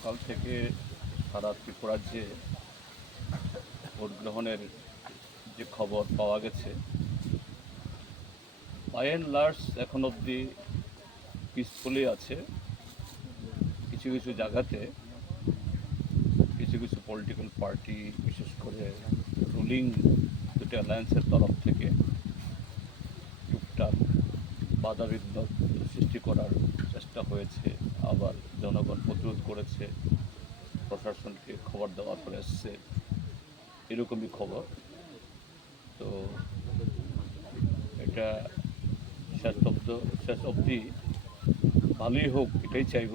সকাল থেকে সারা ত্রিপুরা রাজ্যে ভোট গ্রহণের যে খবর পাওয়া গেছে, বাই অ্যান্ড লার্জ এখন অবধি পিসফুলি আছে। কিছু কিছু জায়গাতে কিছু কিছু পলিটিক্যাল পার্টি, বিশেষ করে রুলিং দুটি অ্যালায়েন্সের তরফ থেকে টুকটাক বাধাবিঘ্ন সৃষ্টি করার চেষ্টা হয়েছে। আবার জনগণ প্রতিরোধ করেছে, প্রশাসনকে খবর দেওয়ার পরে এসছে, এরকমই খবর। তো এটা শেষ অবধি ভালোই হোক, এটাই চাইব।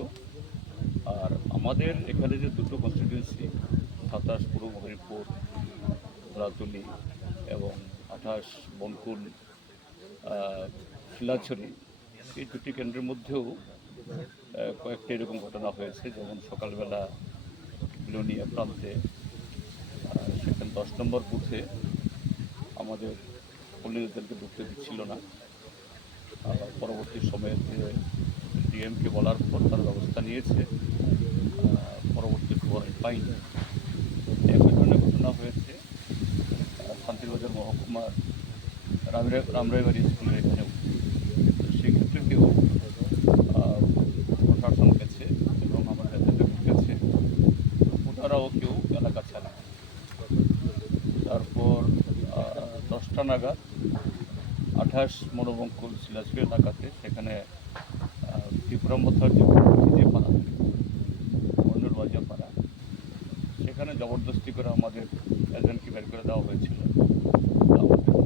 আর আমাদের এখানে যে দুটো কনস্টিটিউয়েন্সি, 27 পূর্ব হরিপুর ধরাতুলি এবং 28 বনকুল শিলাছড়ি, এই দুটি কেন্দ্রের মধ্যেও কয়েকটা এরকম ঘটনা হয়েছে। যেমন সকালবেলা বিলোনিয়া প্রান্তে সেখানে 10 নম্বর বুথে আমাদের কর্মীদেরকে ঢুকতে দিচ্ছিল না। পরবর্তী সময়ে ডিএমকে বলার পর তারা ব্যবস্থা নিয়েছে। পরবর্তী খবর আমি পাইনি। একই ধরনের ঘটনা হয়েছে শান্তিবাজার মহকুমার রামরাইবাড়ি স্কুলের এখানেও। তো সেক্ষেত্রে কেউ প্রশাসন গেছে এবং আমার নেতাদের ঢুকেছে, ওনারাও কেউ এলাকা ছাড়ে। তারপর 10টা নাগাদ 28 মনোবঙ্কুল শিলাছড়ি এলাকাতে, সেখানে ত্রিপুরামথার যে পাড়া, মনুর বাজা পাড়া, সেখানে জবরদস্তি করে আমাদের এজেন্টকে বের করে দেওয়া হয়েছিল। আমাদের